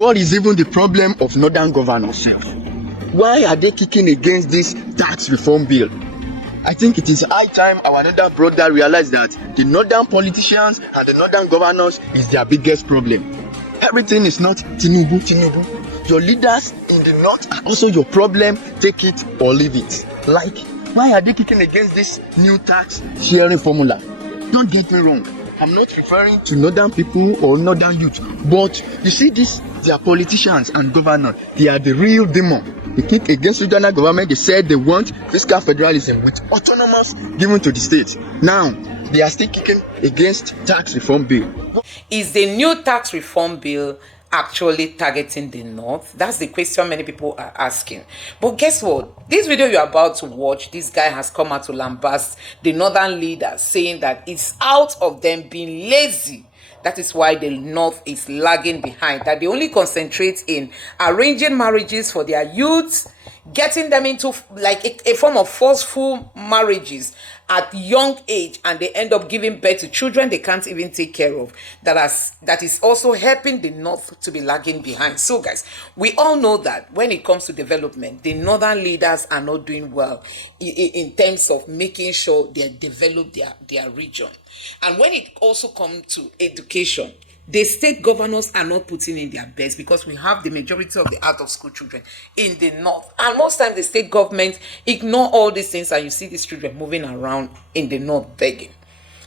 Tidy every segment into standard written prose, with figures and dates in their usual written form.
What is even the problem of northern governors self? Why are they kicking against this tax reform bill? I think it is high time our northern brother realize that the northern politicians and the northern governors is their biggest problem. Everything is not Tinubu. Your leaders in the north are also your problem. Take it or leave it. Like, why are they kicking against this new tax sharing formula? Don't get me wrong. I'm not referring to northern people or northern youth, but you see this, they are politicians and governors. They are the real demon. They kick against regional government. They said they want fiscal federalism with autonomous given to the states. Now, they are still kicking against tax reform bill. Is the new tax reform bill actually targeting the north? That's the question many people are asking. But guess what? This video you're about to watch, this guy has come out to lambast the northern leaders, saying that it's out of them being lazy. That is why the north is lagging behind, that they only concentrate in arranging marriages for their youths, getting them into like a form of forceful marriages at young age, and they end up giving birth to children they can't even take care of. That is also helping the north to be lagging behind. So guys, we all know that when it comes to development, the northern leaders are not doing well in terms of making sure they develop their region. And when it also comes to education, the state governors are not putting in their best, because we have the majority of the out-of-school children in the north. And most times the state government ignore all these things, and you see these children moving around in the north begging.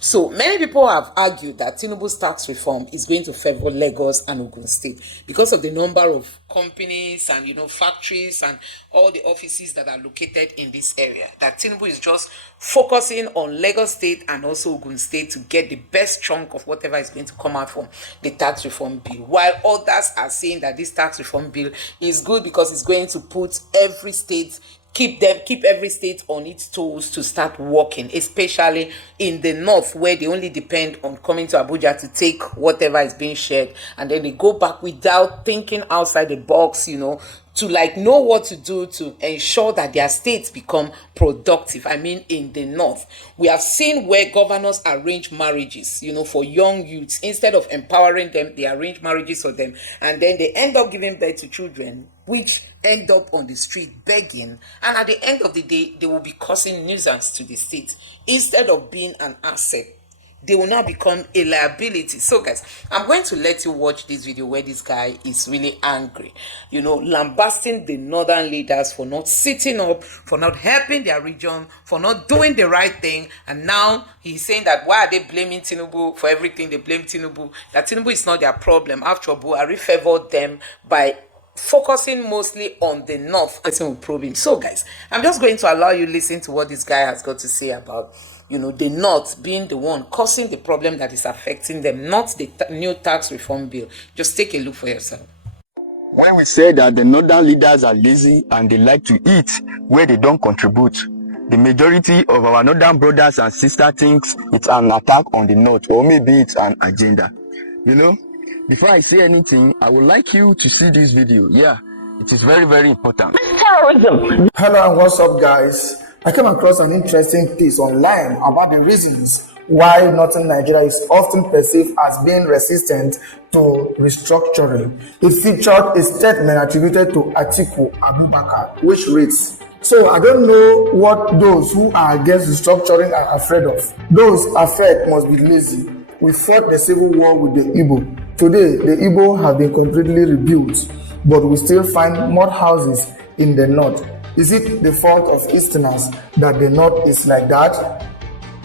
So many people have argued that Tinubu's tax reform is going to favor Lagos and Ogun State because of the number of companies and factories and all the offices that are located in this area. That Tinubu is just focusing on Lagos State and also Ogun State to get the best chunk of whatever is going to come out from the tax reform bill. While others are saying that this tax reform bill is good because it's going to put every state, keep every state on its toes to start working, especially in the north, where they only depend on coming to Abuja to take whatever is being shared, and then they go back without thinking outside the box, to know what to do to ensure that their states become productive. I mean, in the north, we have seen where governors arrange marriages, for young youths. Instead of empowering them, they arrange marriages for them, and then they end up giving birth to children which end up on the street begging, and at the end of the day, they will be causing nuisance to the state. Instead of being an asset, they will now become a liability. So guys, I'm going to let you watch this video where this guy is really angry, lambasting the northern leaders for not sitting up, for not helping their region, for not doing the right thing. And now he's saying that why are they blaming Tinubu for everything? They blame Tinubu, that Tinubu is not their problem. After all, Buhari favored them by focusing mostly on the north. Probing. So guys, I'm just going to allow you listen to what this guy has got to say about the north being the one causing the problem that is affecting them, not the new tax reform bill. Just take a look for yourself. When we say that the northern leaders are lazy and they like to eat where they don't contribute, the majority of our northern brothers and sisters thinks it's an attack on the north, or maybe it's an agenda. Before I say anything, I would like you to see this video. Yeah, it is very, very important. Terrorism. Hello and what's up, guys? I came across an interesting piece online about the reasons why northern Nigeria is often perceived as being resistant to restructuring. It featured a statement attributed to Atiku Abubakar, which reads, "So I don't know what those who are against restructuring are afraid of. Those afraid must be lazy. We fought the civil war with the Igbo. Today, the Igbo have been completely rebuilt, but we still find mud houses in the north. Is it the fault of Easterners that the north is like that?"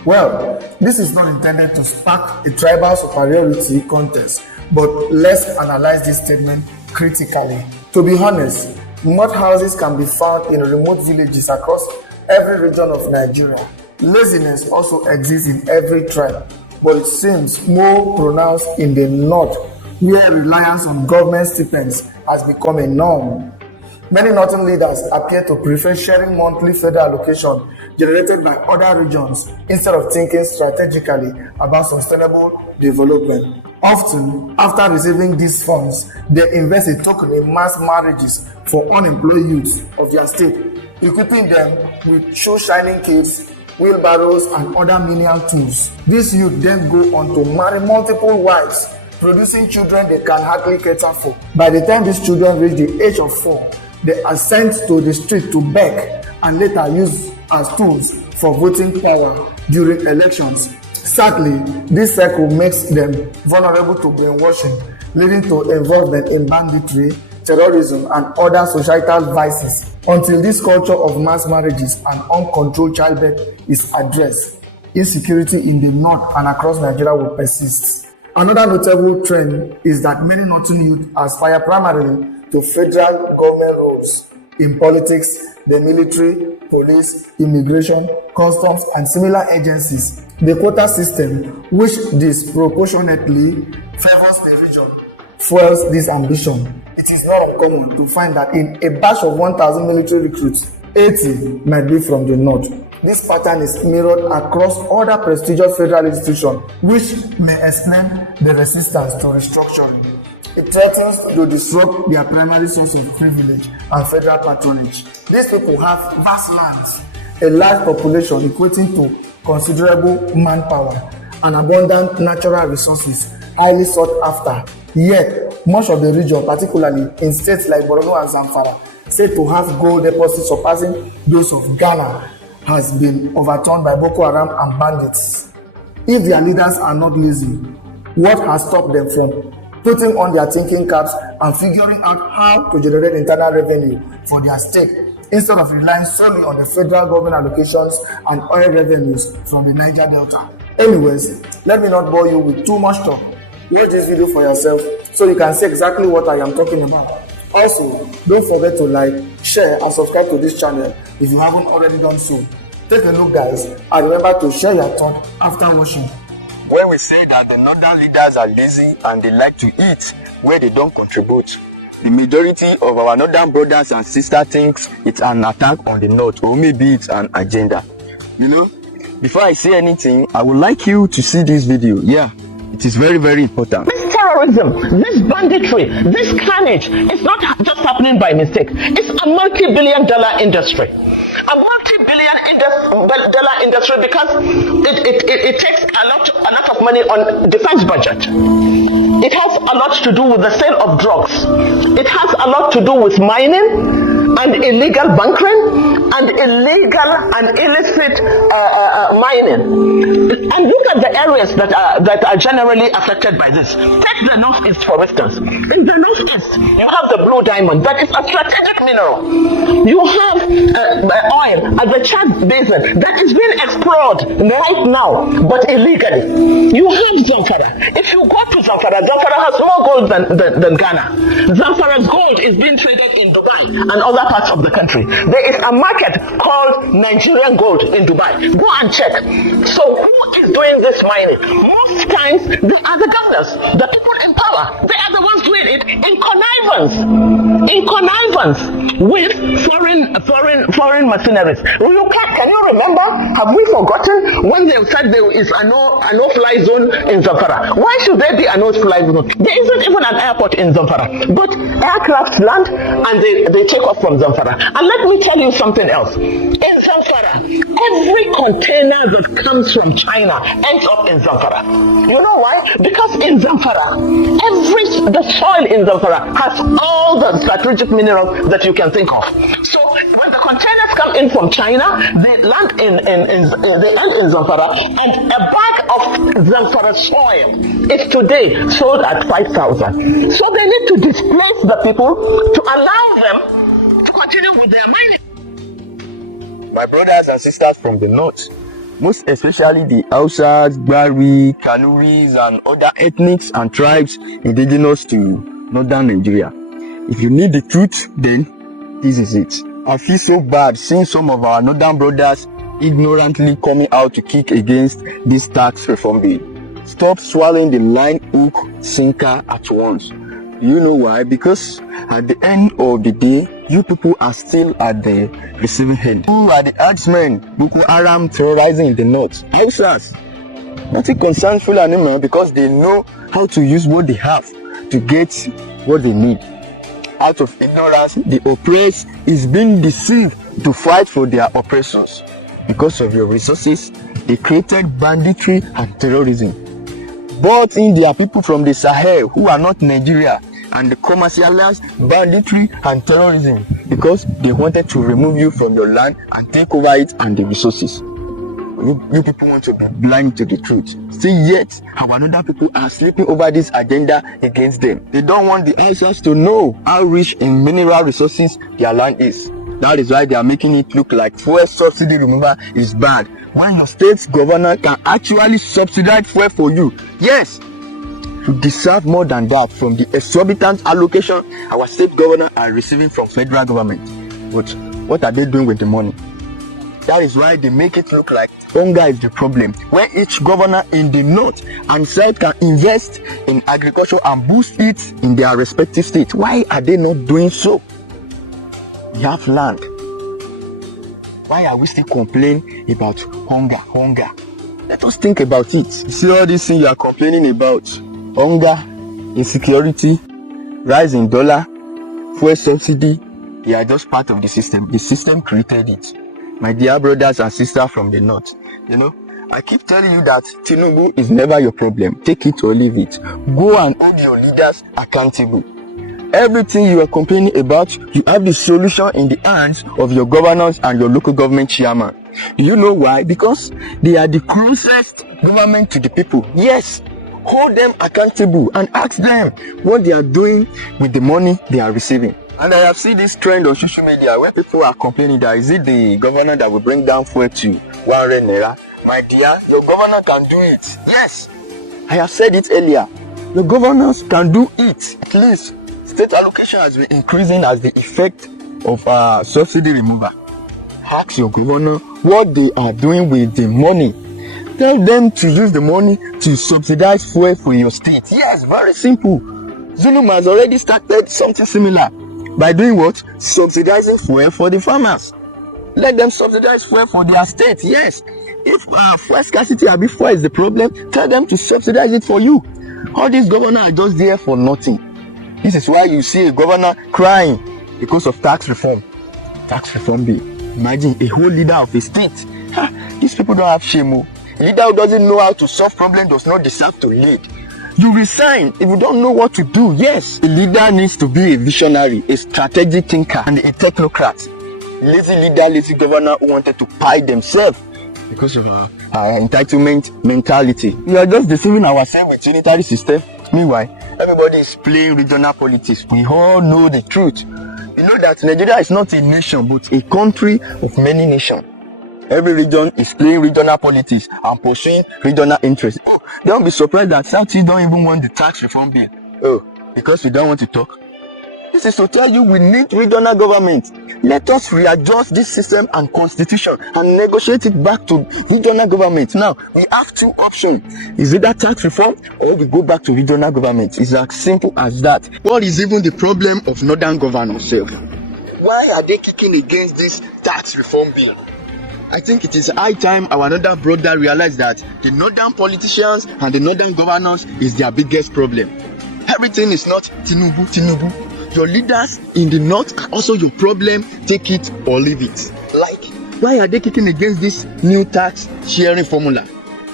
Well, this is not intended to spark a tribal superiority contest, but let's analyze this statement critically. To be honest, mud houses can be found in remote villages across every region of Nigeria. Laziness also exists in every tribe, but it seems more pronounced in the north, where reliance on government stipends has become a norm. Many northern leaders appear to prefer sharing monthly federal allocation generated by other regions instead of thinking strategically about sustainable development. Often, after receiving these funds, they invest a token in mass marriages for unemployed youths of their state, equipping them with shoe-shining kits, wheelbarrows, and other menial tools. These youth then go on to marry multiple wives producing children they can hardly cater for. By the time these children reach the age of 4, they are sent to the street to beg and later used as tools for voting power during elections. Sadly, this cycle makes them vulnerable to brainwashing, leading to involvement in banditry, terrorism, and other societal vices until this culture of mass marriages and uncontrolled childbirth is addressed. Insecurity in the north and across Nigeria will persist. Another notable trend is that many northern youth aspire primarily to federal government roles in politics, the military, police, immigration, customs, and similar agencies. The quota system, which disproportionately favors the region, fuels this ambition. It is not uncommon to find that in a batch of 1,000 military recruits, 80 might be from the north. This pattern is mirrored across other prestigious federal institutions, which may explain the resistance to restructuring. It threatens to disrupt their primary source of privilege and federal patronage. These people have vast lands, a large population equating to considerable manpower, and abundant natural resources highly sought after. Yet, much of the region, particularly in states like Borno and Zamfara, said to have gold deposits surpassing those of Ghana, has been overturned by Boko Haram and bandits. If their leaders are not lazy, what has stopped them from putting on their thinking caps and figuring out how to generate internal revenue for their state instead of relying solely on the federal government allocations and oil revenues from the Niger Delta? Anyways, let me not bore you with too much talk. Watch this video for yourself so you can see exactly what I am talking about. Also, don't forget to like, share, and subscribe to this channel if you haven't already done so. Take a look, guys, and remember to share your thoughts after watching. When we say that the northern leaders are lazy and they like to eat where they don't contribute, the majority of our northern brothers and sisters thinks it's an attack on the north, or maybe it's an agenda. You know, before I say anything, I would like you to see this video. Yeah, it is very, very important. This terrorism, this banditry, this carnage, it's not just happening by mistake. It's a multi-billion-dollar industry. A multi-billion-dollar industry because it takes a lot of money on defense budget. It has a lot to do with the sale of drugs. It has a lot to do with mining and illegal bunkering and illegal and illicit mining. And look at the areas that are generally affected by this. Take the northeast, for instance. In the northeast, you have the blue diamond that is a strategic mineral. You have oil at the Chad Basin that is being explored right now, but illegally. You have Zamfara. If you go to Zamfara, Zamfara has more gold than Ghana. Zamfara's gold is being traded in Dubai and other parts of the country. There is a market called Nigerian gold in Dubai. Go and check. So who is doing this mining? Most times they are the governors, the people in power. They are the ones doing it in connivance with foreign mercenaries. Can you remember? Have we forgotten when they said there is a no-fly zone in Zamfara? Why should there be a no-fly zone? There isn't even an airport in Zamfara, but aircrafts land and they take off from Zamfara. And let me tell you something else. In Zamfara, every container that comes from China ends up in Zamfara. You know why? Because in Zamfara, the soil in Zamfara has all the strategic minerals that you can think of. So when the containers come in from China, they land in Zamfara, and a bag of Zamfara soil is today sold at 5,000. So they need to displace the people to allow them to continue with their mining. My brothers and sisters from the north, most especially the Hausas, Bari, Kanuris, and other ethnics and tribes indigenous to northern Nigeria. If you need the truth, then this is it. I feel so bad seeing some of our northern brothers ignorantly coming out to kick against this tax reform bill. Stop swallowing the line, hook, sinker at once. You know why? Because at the end of the day, you people are still at the receiving end. Who are the herdsmen? Boko Haram terrorizing in the north. Hausas. Nothing concerns Fulani because they know how to use what they have to get what they need. Out of ignorance, the oppressed is being deceived to fight for their oppressors. Because of your resources, they created banditry and terrorism. brought in their people from the Sahel who are not Nigeria and they commercialized banditry and terrorism because they wanted to remove you from your land and take over it and the resources. You people want to be blind to the truth. See, yet our other people are sleeping over this agenda against them. They don't want the answers to know how rich in mineral resources their land is. That is why they are making it look like fuel subsidy removal is bad, when your state's governor can actually subsidize fuel for you. Yes, you deserve more than that from the exorbitant allocation our state governor are receiving from federal government. But what are they doing with the money? That is why they make it look like hunger is the problem, where each governor in the north and south can invest in agriculture and boost it in their respective states. Why are they not doing so? We have land. Why are we still complaining about hunger? Let us think about it. You see all these things you are complaining about: hunger, insecurity, rise in dollar, fuel subsidy. They are just part of the system. The system created it. My dear brothers and sisters from the north, I keep telling you that Tinubu is never your problem. Take it or leave it. Go and hold your leaders accountable. Everything you are complaining about, you have the solution in the hands of your governors and your local government chairman. Do you know why? Because they are the closest government to the people. Yes, hold them accountable and ask them what they are doing with the money they are receiving. And I have seen this trend on social media where people are complaining that is it the governor that will bring down fuel to 100 naira? My dear, your governor can do it. Yes, I have said it earlier. Your governors can do it. At least state allocation has been increasing as the effect of subsidy removal. Ask your governor what they are doing with the money. Tell them to use the money to subsidize fuel for your state. Yes, very simple. Zulum has already started something similar. By doing what? Subsidizing fuel for the farmers. Let them subsidize fuel for their state. Yes. If fuel scarcity or fuel is the problem, tell them to subsidize it for you. All these governors are just there for nothing. This is why you see a governor crying because of tax reform. Tax reform bill. Imagine a whole leader of a state. These people don't have shame. A leader who doesn't know how to solve problems does not deserve to lead. You resign if you don't know what to do. Yes, a leader needs to be a visionary, a strategic thinker, and a technocrat. Lazy leader, lazy governor who wanted to pie themselves because of our entitlement mentality. We are just deceiving ourselves with unitary system. Meanwhile, everybody is playing regional politics. We all know the truth. You know that Nigeria is not a nation, but a country of many nations. Every region is playing regional politics and pursuing regional interests. Don't be surprised that Southeast don't even want the tax reform bill. Because we don't want to talk. This is to tell you we need regional government. Let us readjust this system and constitution and negotiate it back to regional government. Now, we have two options. Is either tax reform or we go back to regional government. It's as simple as that. What is even the problem of northern governors self? Why are they kicking against this tax reform bill? I think it is high time our northern brother realize that the northern politicians and the northern governors is their biggest problem. Everything is not Tinubu. Your leaders in the north are also your problem. Take it or leave it. Like, why are they kicking against this new tax sharing formula?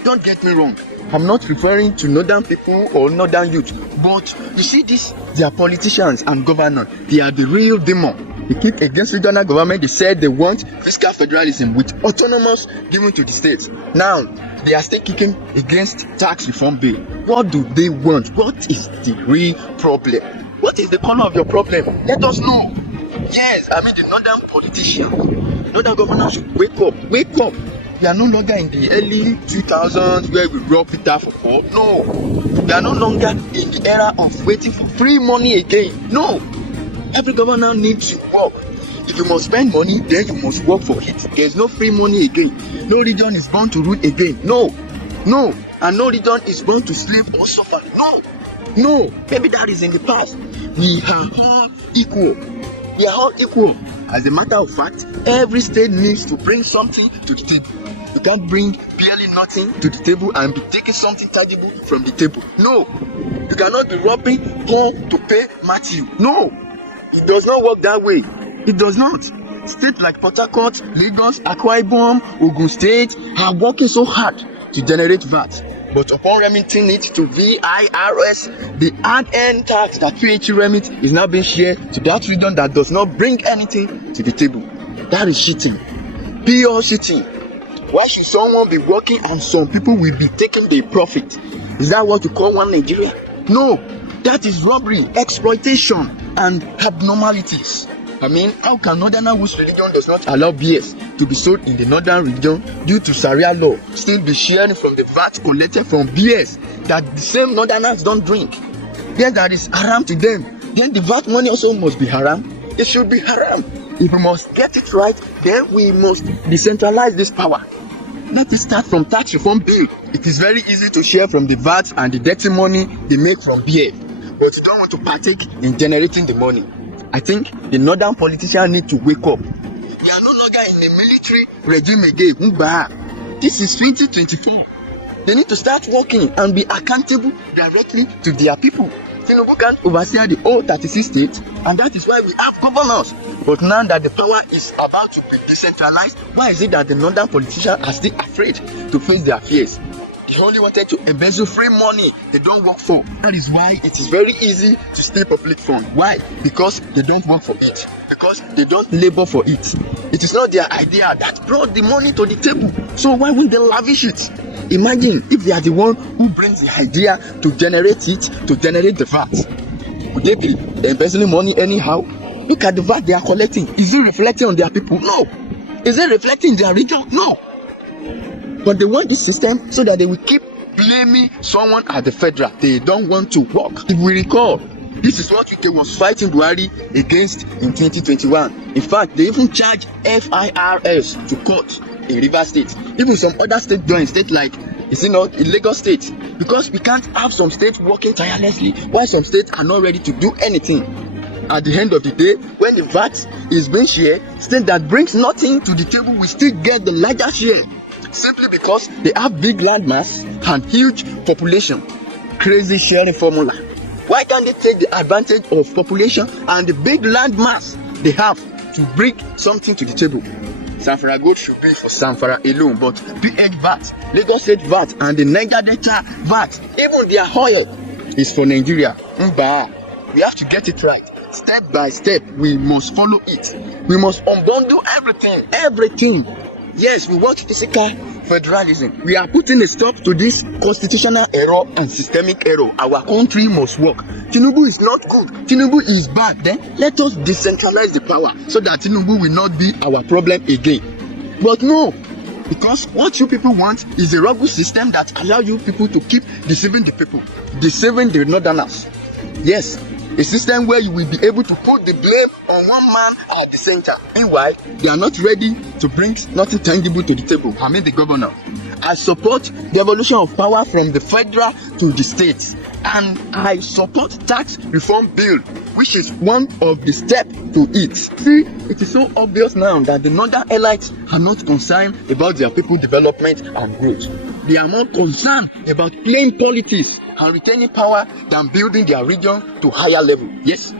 Don't get me wrong. I'm not referring to northern people or northern youth. But you see this, they are politicians and governors. They are the real demon. They kick against regional government. They said they want fiscal federalism with autonomous given to the states. Now, they are still kicking against tax reform bill. What do they want? What is the real problem? What is the color of your problem? Let us know. Yes, the northern politicians, northern governors should wake up. Wake up. We are no longer in the early 2000s where we rob Peter for poor. No. We are no longer in the era of waiting for free money again. No. Every governor needs to work. If you must spend money, then you must work for it. There is no free money again. No region is born to rule again. No. And no region is born to slave or suffer. No. Maybe that is in the past. We are all equal. As a matter of fact, every state needs to bring something to the table. You can't bring barely nothing to the table and be taking something tangible from the table. No. You cannot be robbing Paul to pay Matthew. No. It does not work that way. It does not. States like Port Harcourt, Lagos, Akwa Ibom, Ogun State are working so hard to generate VAT. But upon remitting it to VIRS, the hard-earned tax that PHE remit is now being shared to that region that does not bring anything to the table. That is cheating. Pure cheating. Why should someone be working and some people will be taking the profit? Is that what you call one Nigeria? No, that is robbery, exploitation, and abnormalities. I mean, how can northerners whose religion does not allow beers to be sold in the northern region due to Sharia law still be sharing from the VAT collected from beers that the same northerners don't drink? Beer that is haram to them, then the VAT money also must be haram. It should be haram. If we must get it right, then we must decentralize this power. Let us start from tax reform bill. It is very easy to share from the VAT and the dirty money they make from beer, but you don't want to partake in generating the money. I think the northern politicians need to wake up. They are no longer in a military regime again. This is 2024. They need to start working and be accountable directly to their people. Tinubu can't oversee the whole 36 states, and that is why we have governors. But now that the power is about to be decentralized, why is it that the northern politicians are still afraid to face their fears? They only wanted to embezzle free money they don't work for. That is why it is very easy to steal public funds. Why? Because they don't work for it. Because they don't labor for it. It is not their idea that brought the money to the table. So why won't they lavish it? Imagine if they are the one who brings the idea to generate it, to generate the VAT. Would they be embezzling money anyhow? Look at the VAT they are collecting. Is it reflecting on their people? No. Is it reflecting their region? No. But they want this system so that they will keep blaming someone at the federal. They don't want to work. If we recall, this is what UK was fighting Buhari against in 2021. In fact, they even charged FIRS to court in Rivers State. Even some other states joined, state like, is it not, in Lagos State. Because we can't have some states working tirelessly while some states are not ready to do anything. At the end of the day, when the VAT is being shared, state that brings nothing to the table will still get the larger share. Simply because they have big land mass and huge population. Crazy sharing formula. Why can't they take the advantage of population and the big land mass they have to bring something to the table? Zamfara Gold should be for Zamfara alone, but PH VAT, Lagos State VAT, and the Niger Delta VAT, even their oil is for Nigeria. We have to get it right. Step by step, we must follow it. We must unbundle everything. Yes, we want physical federalism. We are putting a stop to this constitutional error and systemic error. Our country must work. Tinubu is not good. Tinubu is bad. Then let us decentralize the power so that Tinubu will not be our problem again. But no, because what you people want is a robust system that allows you people to keep deceiving the people, deceiving the northerners. Yes. A system where you will be able to put the blame on one man at the center. Meanwhile, they are not ready to bring nothing tangible to the table. I mean the governor. I support the evolution of power from the federal to the states. And I support tax reform bill, which is one of the steps to it. See, it is so obvious now that the northern elites are not concerned about their people's development and growth. They are more concerned about playing politics and retaining power than building their region to higher level. Yes,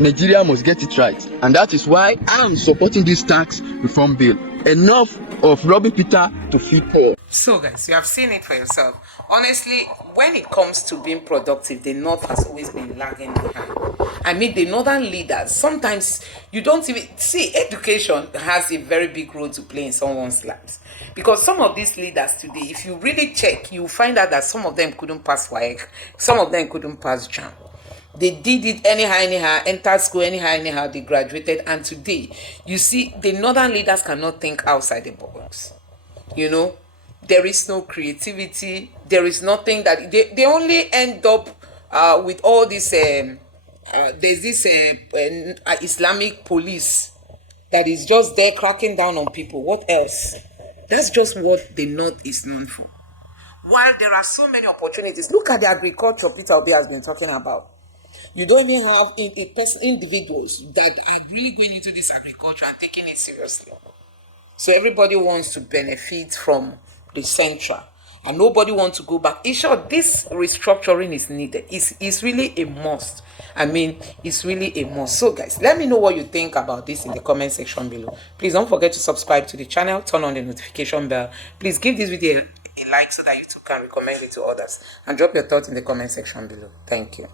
Nigeria must get it right, and that is why I am supporting this tax reform bill. Enough of robbing Peter to feed Paul. So guys, you have seen it for yourself. Honestly, when it comes to being productive, the North has always been lagging behind. I mean, the northern leaders, sometimes you don't even see education has a very big role to play in someone's lives. Because some of these leaders today, if you really check, you find out that some of them couldn't pass WAEC, some of them couldn't pass JAM. They did it anyhow, entered school anyhow, they graduated, and today, you see, the northern leaders cannot think outside the box. You know, there is no creativity, there is nothing that, they only end up with all this, there's this Islamic police that is just there cracking down on people. What else? That's just what the North is known for. While there are so many opportunities, look at the agriculture Peter Obi has been talking about. You don't even have individuals that are really going into this agriculture and taking it seriously. So everybody wants to benefit from the central, and nobody wants to go back. In short, this restructuring is needed. It's really a must. I mean, it's really a must. So guys, let me know what you think about this in the comment section below. Please don't forget to subscribe to the channel, turn on the notification bell. Please give this video a like so that you too can recommend it to others. And drop your thoughts in the comment section below. Thank you.